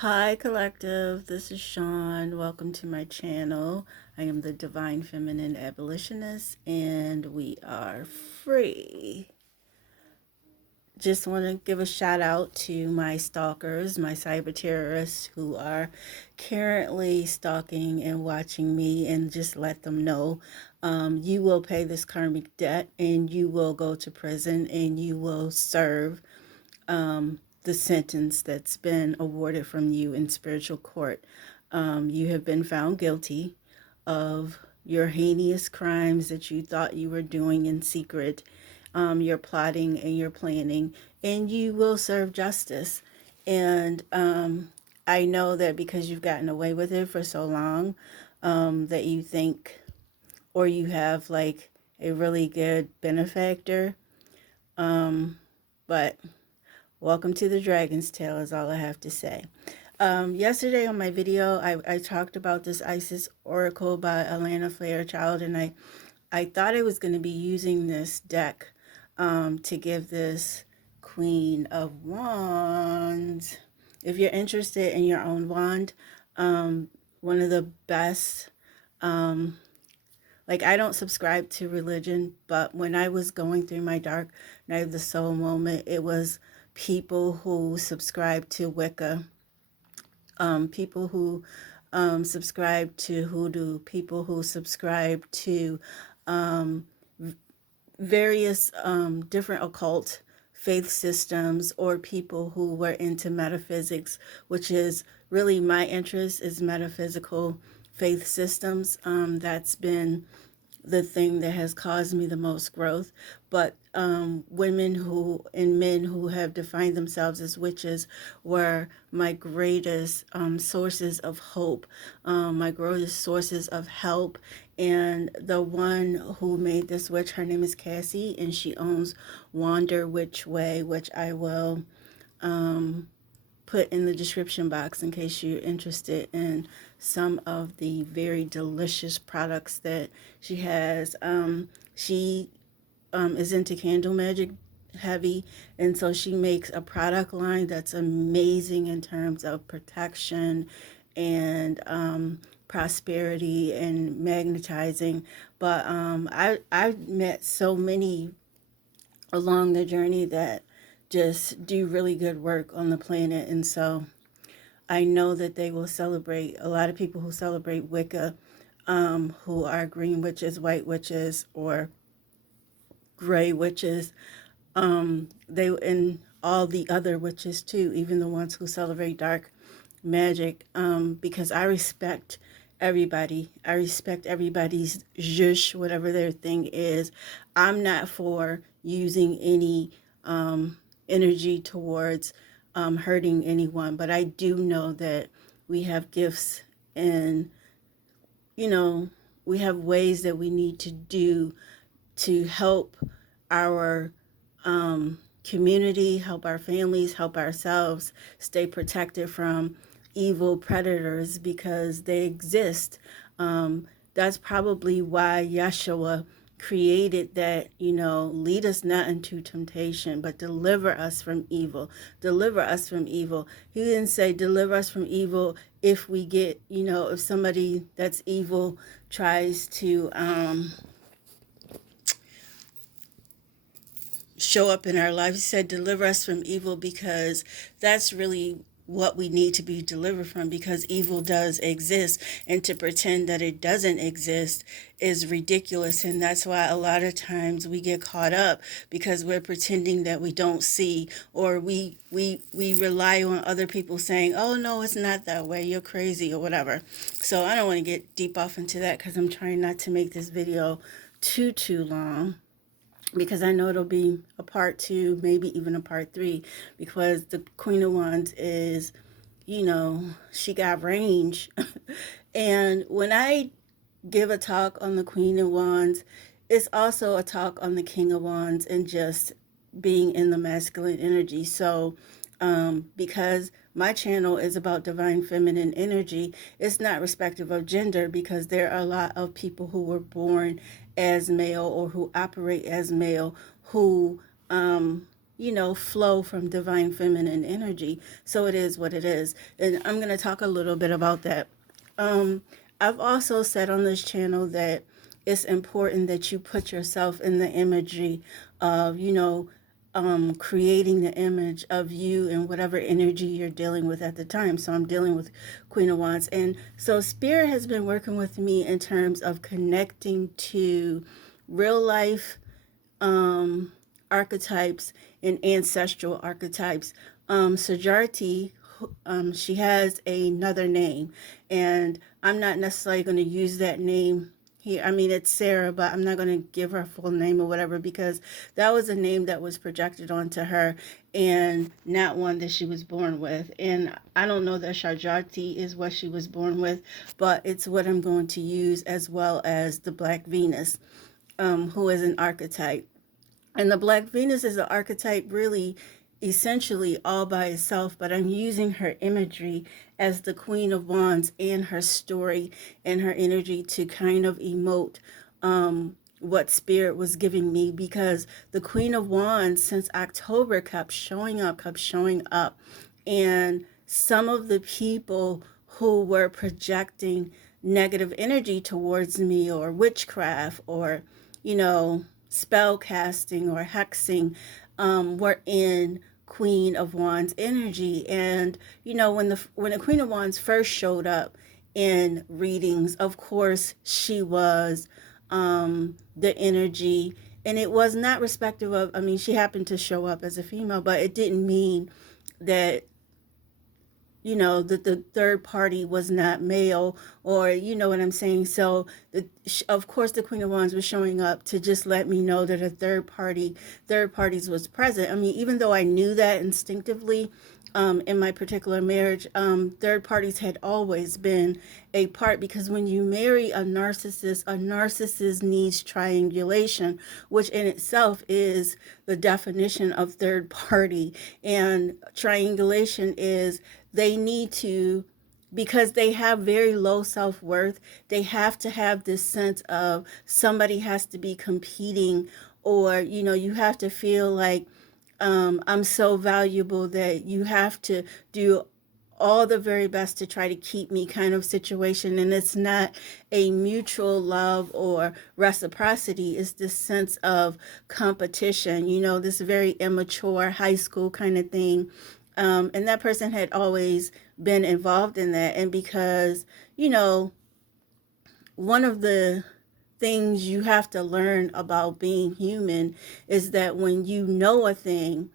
Hi Collective, this is Sean. Welcome to my channel. I am the Divine Feminine Abolitionist and we are free. Just want to give a shout out to my stalkers, my cyber terrorists who are currently stalking and watching me, and just let them know you will pay this karmic debt and you will go to prison and you will serve the sentence that's been awarded from you in spiritual court. You have been found guilty of your heinous crimes that you thought you were doing in secret. You're plotting and you're planning, and you will serve justice. And I know that because you've gotten away with it for so long, that you think, or you have like a really good benefactor. But welcome to the Dragon's Tail is all I have to say. Yesterday on my video, I talked about this Isis Oracle by Alana Fairchild, and I thought I was going to be using this deck to give this Queen of Wands. If you're interested in your own wand, one of the best, like I don't subscribe to religion, but when I was going through my dark night of the soul moment, it was people who subscribe to Wicca, people who subscribe to Hoodoo, people who subscribe to various different occult faith systems, or people who were into metaphysics, which is really my interest, is metaphysical faith systems. That's been the thing that has caused me the most growth. But women who and men who have defined themselves as witches were my greatest sources of hope, my greatest sources of help. And the one who made this witch, her name is Cassie, and she owns W.I.D.R.B.M.E.Y.T.A.W.F, which I will put in the description box in case you're interested in some of the very delicious products that she has. She is into candle magic heavy, and so she makes a product line that's amazing in terms of protection and prosperity and magnetizing. But I've met so many along the journey that just do really good work on the planet, and so I know that they will celebrate a lot of people who celebrate Wicca, who are green witches, white witches, or gray witches. They and all the other witches too, even the ones who celebrate dark magic, because I respect everybody. I respect everybody's zhush, whatever their thing is. I'm not for using any energy towards hurting anyone, but I do know that we have gifts, and you know, we have ways that we need to do to help our community, help our families, help ourselves stay protected from evil predators, because they exist. That's probably why Yeshua created that, lead us not into temptation, but deliver us from evil. Deliver us from evil. He didn't say deliver us from evil if we get, if somebody that's evil tries to show up in our lives. He said, deliver us from evil, because that's really what we need to be delivered from, because evil does exist, and to pretend that it doesn't exist is ridiculous. And that's why a lot of times we get caught up, because we're pretending that we don't see, or we rely on other people saying, oh no, it's not that way, you're crazy, or whatever. So I don't want to get deep off into that, because I'm trying not to make this video too long, because I know it'll be a part 2, maybe even a part 3, because the Queen of Wands is, she got range. And when I give a talk on the Queen of Wands, it's also a talk on the King of Wands and just being in the masculine energy. So because my channel is about divine feminine energy, it's not respective of gender, because there are a lot of people who were born as male or who operate as male who flow from divine feminine energy. So it is what it is. And I'm going to talk a little bit about that. Um, I've also said on this channel that it's important that you put yourself in the imagery of, creating the image of you and whatever energy you're dealing with at the time. So I'm dealing with Queen of Wands. And so Spirit has been working with me in terms of connecting to real life archetypes and ancestral archetypes. Sajati, she has another name, and I'm not necessarily going to use that name here. I mean, it's Sarah, but I'm not going to give her full name or whatever because that was a name that was projected onto her and not one that she was born with. And I don't know that Shajati is what she was born with, but it's what I'm going to use, as well as the Black Venus, who is an archetype. And the Black Venus is an archetype really essentially all by itself, but I'm using her imagery as the Queen of Wands and her story and her energy to kind of emote what Spirit was giving me, because the Queen of Wands since October kept showing up, and some of the people who were projecting negative energy towards me, or witchcraft, or spell casting or hexing, were in Queen of Wands energy. And when the Queen of Wands first showed up in readings, of course she was the energy, and it was not respective of, I mean, she happened to show up as a female, but it didn't mean that that the third party was not male, or what I'm saying. So of course the Queen of Wands was showing up to just let me know that a third parties was present. I mean, even though I knew that instinctively, in my particular marriage, third parties had always been a part, because when you marry a narcissist needs triangulation, which in itself is the definition of third party. And triangulation is, they need to, because they have very low self-worth, they have to have this sense of somebody has to be competing, or you have to feel like, I'm so valuable that you have to do all the very best to try to keep me, kind of situation. And it's not a mutual love or reciprocity. It's this sense of competition, this very immature high school kind of thing. And that person had always been involved in that. And because, one of the things you have to learn about being human is that when you know a thing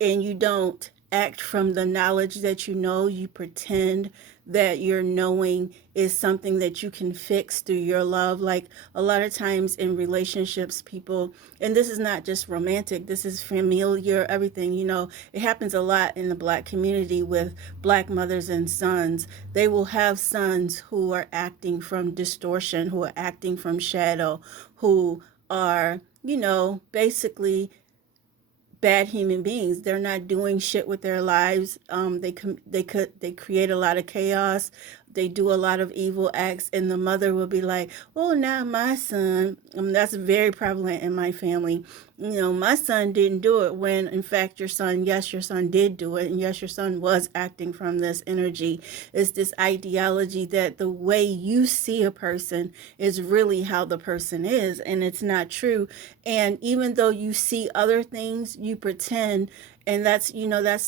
and you don't act from the knowledge that you pretend that your knowing is something that you can fix through your love. Like a lot of times in relationships, people, and this is not just romantic, this is familiar, everything, it happens a lot in the Black community with Black mothers and sons. They will have sons who are acting from distortion, who are acting from shadow, who are, basically bad human beings. They're not doing shit with their lives. They create a lot of chaos. They do a lot of evil acts, and the mother will be like, "Oh, now my son." That's very prevalent in my family. My son didn't do it, when in fact yes, your son did do it, and yes, your son was acting from this energy. It's this ideology that the way you see a person is really how the person is, and it's not true. And even though you see other things, you pretend. And that's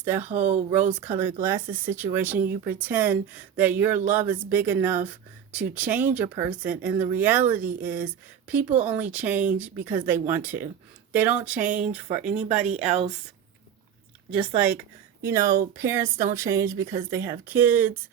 the whole rose-colored glasses situation. You pretend that your love is big enough to change a person, and the reality is people only change because they want to. They don't change for anybody else. Just like, parents don't change because they have kids.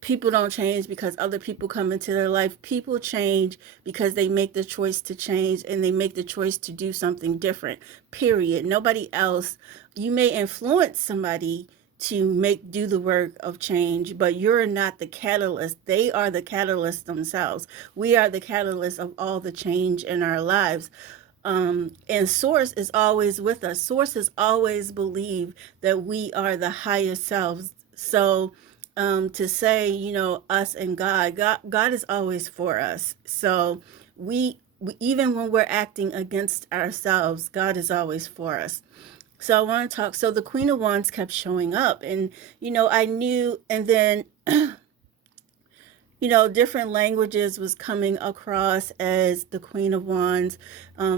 People don't change because other people come into their life. People change because they make the choice to change, and they make the choice to do something different, period. Nobody else. You may influence somebody to do the work of change, but you're not the catalyst. They are the catalyst themselves. We are the catalyst of all the change in our lives. And Source is always with us. Source has always believed that we are the highest selves. So to say, us and God is always for us. So we even when we're acting against ourselves, God is always for us. So I want to talk. So the Queen of Wands kept showing up, and I knew, and then different languages was coming across as the Queen of Wands.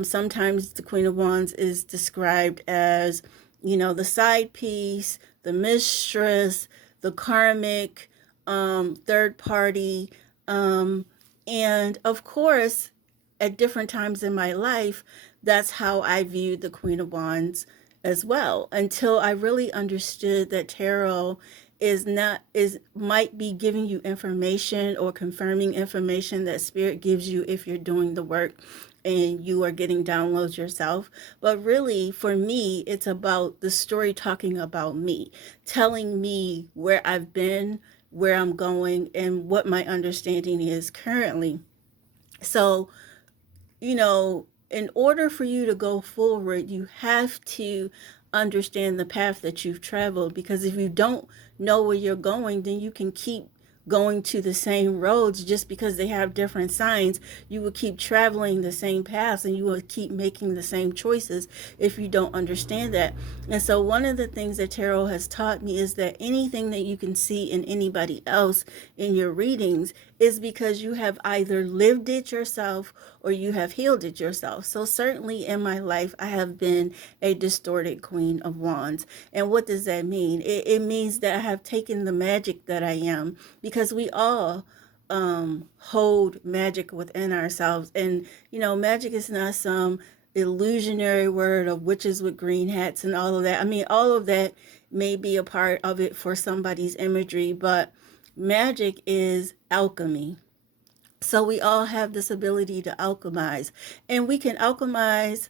Sometimes the Queen of Wands is described as, the side piece, the mistress, the karmic, third party. And of course, at different times in my life, that's how I viewed the Queen of Wands as well, until I really understood that tarot might be giving you information or confirming information that spirit gives you if you're doing the work and you are getting downloads yourself. But really, for me, it's about the story talking about me, telling me where I've been, where I'm going, and what my understanding is currently. So, in order for you to go forward, you have to understand the path that you've traveled, because if you don't know where you're going, then you can keep going to the same roads just because they have different signs. You will keep traveling the same paths and you will keep making the same choices if you don't understand that. And so one of the things that tarot has taught me is that anything that you can see in anybody else in your readings is because you have either lived it yourself or you have healed it yourself. So certainly in my life, I have been a distorted Queen of Wands. And what does that mean? It means that I have taken the magic that I am, because we all hold magic within ourselves. And, magic is not some illusionary word of witches with green hats and all of that. I mean, all of that may be a part of it for somebody's imagery, but magic is alchemy. So we all have this ability to alchemize, and we can alchemize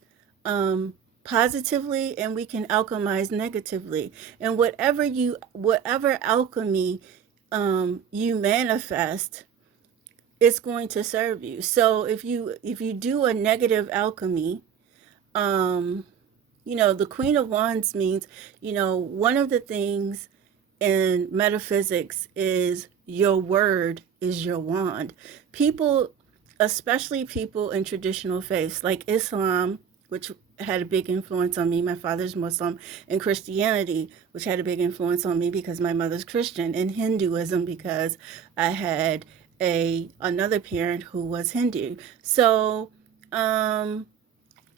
positively, and we can alchemize negatively. And whatever alchemy you manifest, it's going to serve you. So if you do a negative alchemy, the Queen of Wands means, one of the things in metaphysics is your word is your wand. People, especially people in traditional faiths like Islam, which had a big influence on me. My father's Muslim, and Christianity, which had a big influence on me because my mother's Christian, and Hinduism because I had another parent who was Hindu. So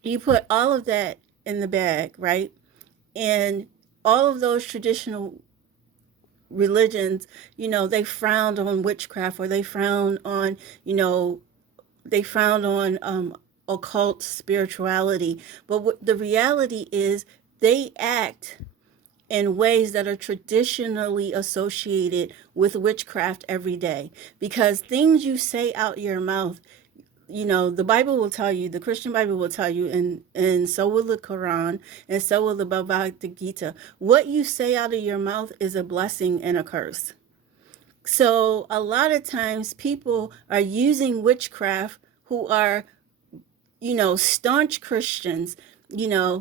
you put all of that in the bag, right? And all of those traditional religions, they frowned on witchcraft, or they frowned on, occult spirituality. But the reality is they act in ways that are traditionally associated with witchcraft every day, because things you say out your mouth, the Bible will tell you, the Christian Bible will tell you, and so will the Quran, and so will the Bhagavad Gita. What you say out of your mouth is a blessing and a curse. So a lot of times people are using witchcraft who are, staunch Christians. The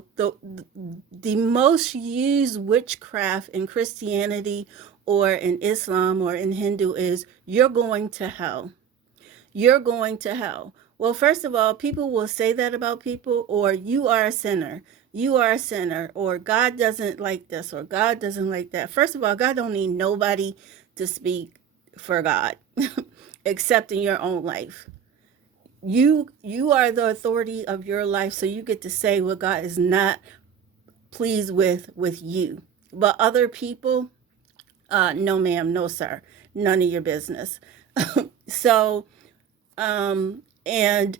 most used witchcraft in Christianity or in Islam or in Hindu is, you're going to hell. You're going to hell. Well, first of all, people will say that about people, or you are a sinner. You are a sinner, or God doesn't like this, or God doesn't like that. First of all, God don't need nobody to speak for God except in your own life. You are the authority of your life, so you get to say what God is not pleased with you. But other people, no ma'am, no sir, none of your business. So and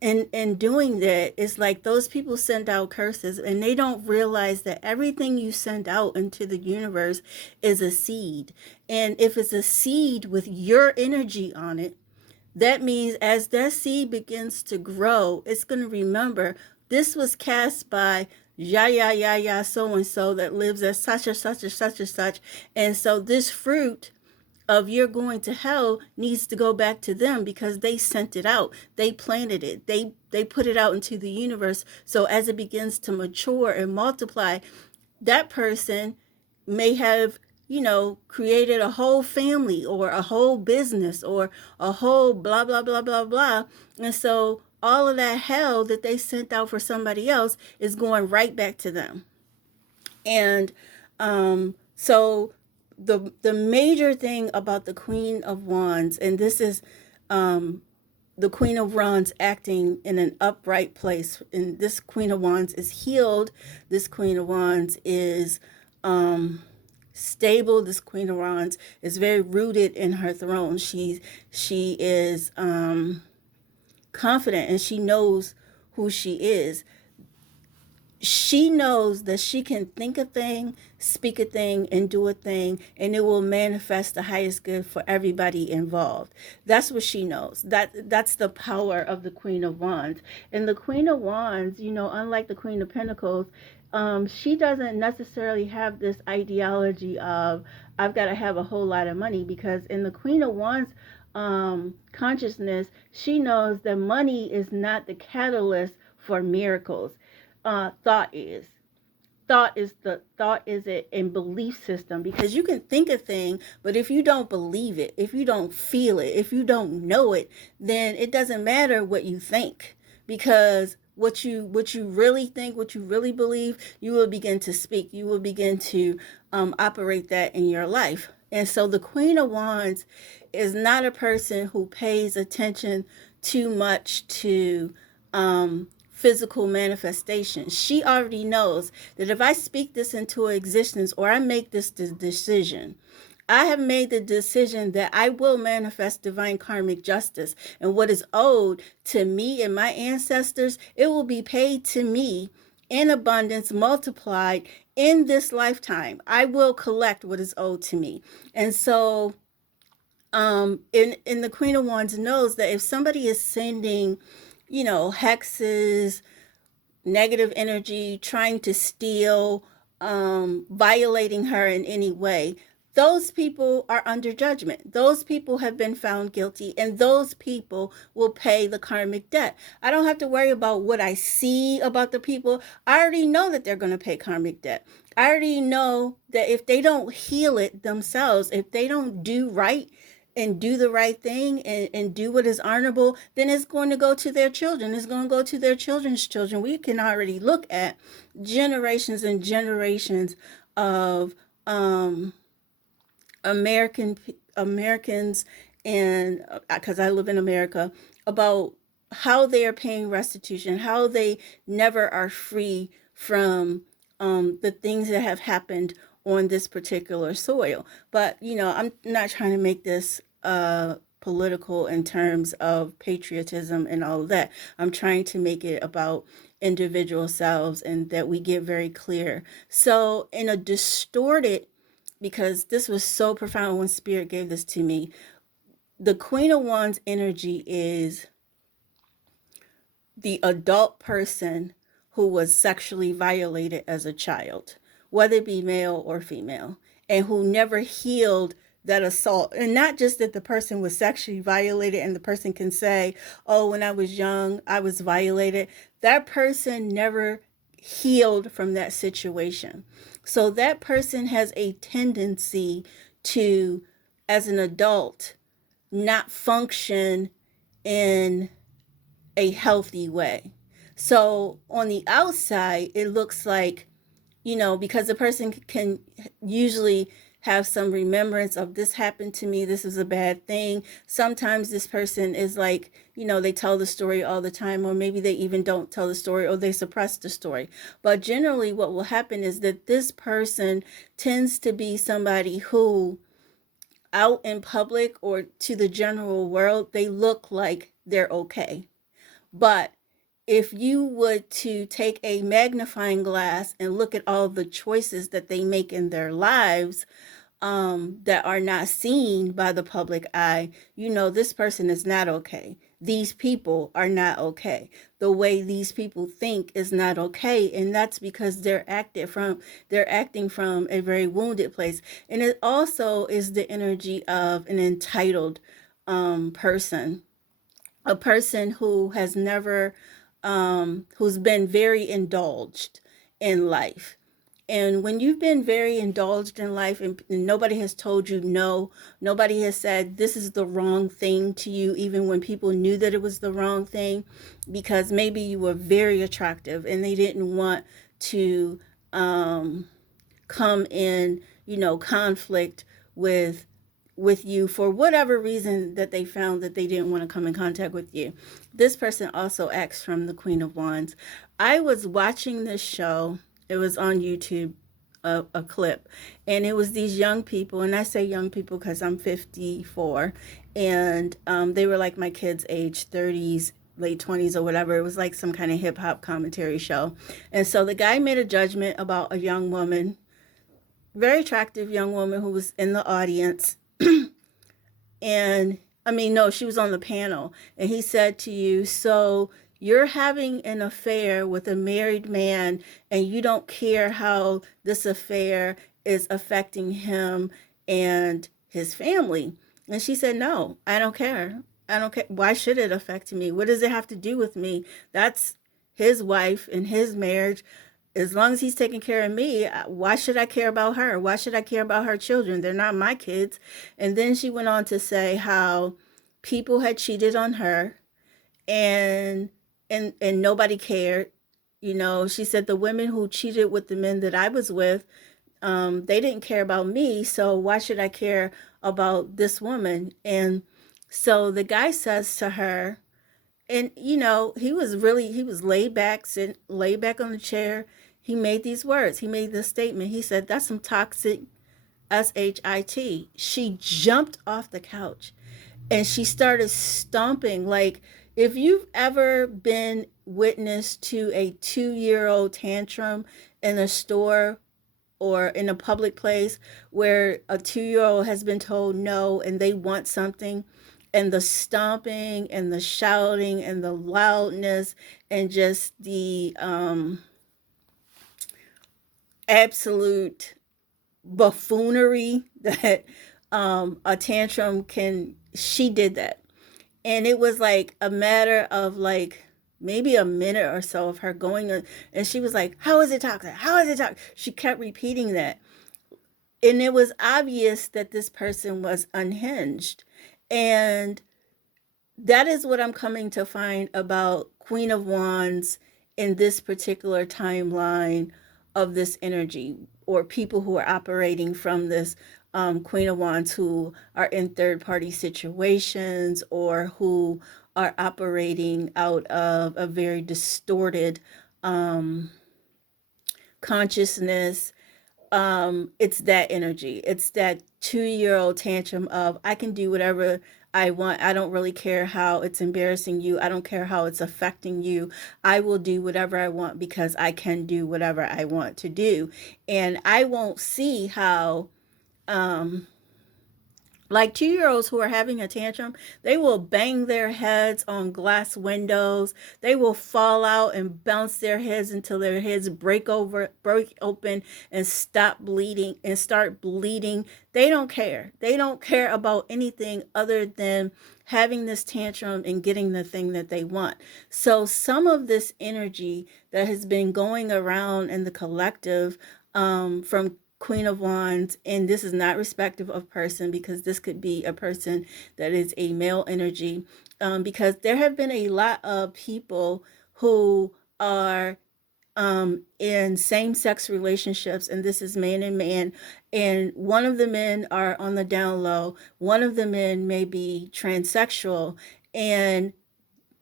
in doing that, it's like those people send out curses, and they don't realize that everything you send out into the universe is a seed. And if it's a seed with your energy on it, that means as that seed begins to grow, it's going to remember, this was cast by ya so and so that lives at such and such and such and such. And so this fruit of you're going to hell needs to go back to them, because they sent it out. They planted it. They put it out into the universe. So as it begins to mature and multiply, that person may have, created a whole family or a whole business or a whole blah, blah, blah, blah, blah. And so all of that hell that they sent out for somebody else is going right back to them. And so the major thing about the Queen of Wands, and this is the Queen of Wands acting in an upright place, and this Queen of Wands is healed. This Queen of Wands is stable. This Queen of Wands is very rooted in her throne. She is confident, and she knows who she is. She knows that she can think a thing, speak a thing, and do a thing, and it will manifest the highest good for everybody involved. That's what she knows. That's the power of the Queen of Wands. And the Queen of Wands, unlike the Queen of Pentacles, she doesn't necessarily have this ideology of, I've got to have a whole lot of money, because in the Queen of Wands consciousness, she knows that money is not the catalyst for miracles. Thought is it in belief system, because you can think a thing, but if you don't believe it, if you don't feel it, if you don't know it, then it doesn't matter what you think, because what you really think, what you really believe, you will begin to speak, you will begin to operate that in your life. And so the Queen of Wands is not a person who pays attention too much to physical manifestation. She already knows that if I speak this into existence, or I make this decision, I have made the decision that I will manifest divine karmic justice, and what is owed to me and my ancestors, it will be paid to me in abundance, multiplied in this lifetime. I will collect what is owed to me. And so in the Queen of Wands knows that if somebody is sending hexes, negative energy, trying to steal, violating her in any way, those people are under judgment. Those people have been found guilty, and those people will pay the karmic debt. I don't have to worry about what I see about the people. I already know that they're going to pay karmic debt. I already know that if they don't heal it themselves, if they don't do right and do the right thing, and do what is honorable, then it's going to go to their children. It's going to go to their children's children. We can already look at generations and generations of Americans, and because I live in America, about how they are paying restitution, how they never are free from the things that have happened on this particular soil. But I'm not trying to make this political in terms of patriotism and all of that. I'm trying to make it about individual selves, and that we get very clear. So in a distorted, because this was so profound when Spirit gave this to me, the Queen of Wands energy is the adult person who was sexually violated as a child, whether it be male or female, and who never healed that assault. And not just that the person was sexually violated and the person can say, oh, when I was young, I was violated. That person never healed from that situation. So that person has a tendency to, as an adult, not function in a healthy way. So on the outside, it looks like, because the person can usually have some remembrance of, this happened to me, this is a bad thing. Sometimes this person is like, they tell the story all the time, or maybe they even don't tell the story, or they suppress the story. But generally what will happen is that this person tends to be somebody who, out in public or to the general world, they look like they're okay. But if you would to take a magnifying glass and look at all the choices that they make in their lives, that are not seen by the public eye, this person is not okay. These people are not okay. The way these people think is not okay, and that's because they're acting from a very wounded place. And it also is the energy of an entitled person, a person who has never, who's been very indulged in life. And when you've been very indulged in life and nobody has told you no, nobody has said this is the wrong thing to you, even when people knew that it was the wrong thing, because maybe you were very attractive and they didn't want to come in, conflict with you for whatever reason that they found that they didn't want to come in contact with you. This person also acts from the Queen of Wands. I was watching this show. It was on YouTube, a clip, and it was these young people, and I say young people because I'm 54, and they were like my kids' age, 30s, late 20s or whatever. It was like some kind of hip hop commentary show. And so the guy made a judgment about a young woman, very attractive young woman who was in the audience. And I mean, no, she was on the panel. And he said to you, so you're having an affair with a married man and you don't care how this affair is affecting him and his family. And she said, no, I don't care. I don't care. Why should it affect me? What does it have to do with me? That's his wife and his marriage. As long as he's taking care of me, why should I care about her? Why should I care about her children? They're not my kids. And then she went on to say how people had cheated on her and and nobody cared. She said the women who cheated with the men that I was with, they didn't care about me, so why should I care about this woman? And so the guy says to her, and he was laid back, sitting laid back on the chair. He made these words. He made this statement. He said, "That's some toxic shit." She jumped off the couch and she started stomping. Like, if you've ever been witness to a 2-year-old tantrum in a store or in a public place where a 2-year-old has been told no and they want something, and the stomping and the shouting and the loudness and just the absolute buffoonery that a tantrum can, she did that. And it was like a matter of like maybe a minute or so of her going and she was like, how is it toxic? How is it toxic? She kept repeating that. And it was obvious that this person was unhinged. And that is what I'm coming to find about Queen of Wands in this particular timeline of this energy, or people who are operating from this Queen of Wands who are in third party situations or who are operating out of a very distorted consciousness. It's that energy. It's that 2-year-old tantrum of, I can do whatever I want. I don't really care how it's embarrassing you. I don't care how it's affecting you. I will do whatever I want because I can do whatever I want to do. And I won't see how um like 2-year-olds who are having a tantrum, they will bang their heads on glass windows. They will fall out and bounce their heads until their heads break open and stop bleeding and start bleeding. They don't care. They don't care about anything other than having this tantrum and getting the thing that they want. So some of this energy that has been going around in the collective, from Queen of Wands, and this is not respective of person because this could be a person that is a male energy, because there have been a lot of people who are in same-sex relationships, and this is man and man, and one of the men are on the down low, one of the men may be transsexual, and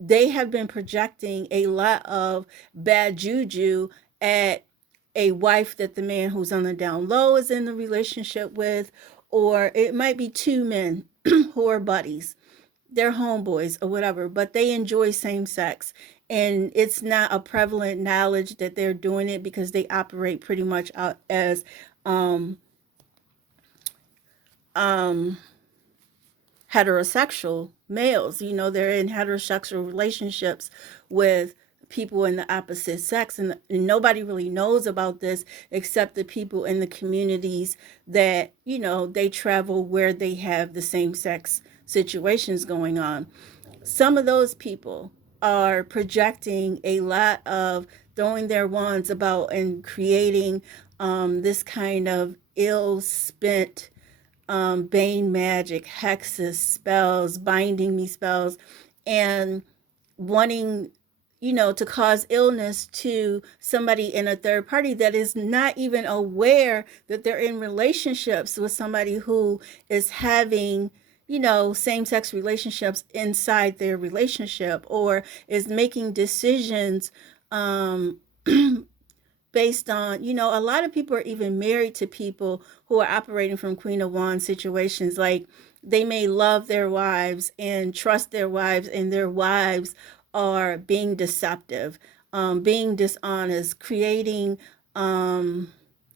they have been projecting a lot of bad juju at a wife that the man who's on the down low is in the relationship with, or it might be two men who are buddies. They're homeboys or whatever, but they enjoy same sex. And it's not a prevalent knowledge that they're doing it because they operate pretty much out as um, heterosexual males. They're in heterosexual relationships with people in the opposite sex, and nobody really knows about this except the people in the communities that they travel where they have the same sex situations going on. Some of those people are projecting a lot of throwing their wands about and creating this kind of ill-spent bane magic, hexes, spells, binding me spells, and wanting, to cause illness to somebody in a third party that is not even aware that they're in relationships with somebody who is having, same-sex relationships inside their relationship, or is making decisions based on, a lot of people are even married to people who are operating from Queen of Wands situations. Like, they may love their wives and trust their wives, and their wives are being deceptive, being dishonest, creating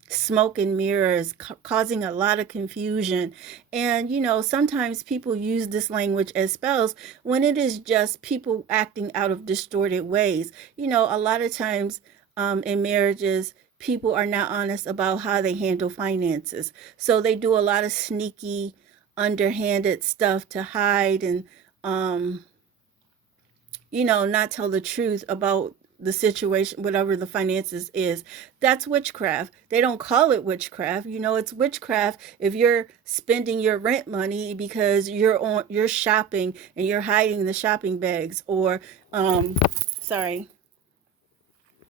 smoke and mirrors, causing a lot of confusion. And, sometimes people use this language as spells when it is just people acting out of distorted ways. A lot of times in marriages, people are not honest about how they handle finances. So they do a lot of sneaky, underhanded stuff to hide and, not tell the truth about the situation, whatever the finances is. That's witchcraft. They don't call it witchcraft. It's witchcraft if you're spending your rent money because you're shopping and you're hiding the shopping bags, or sorry,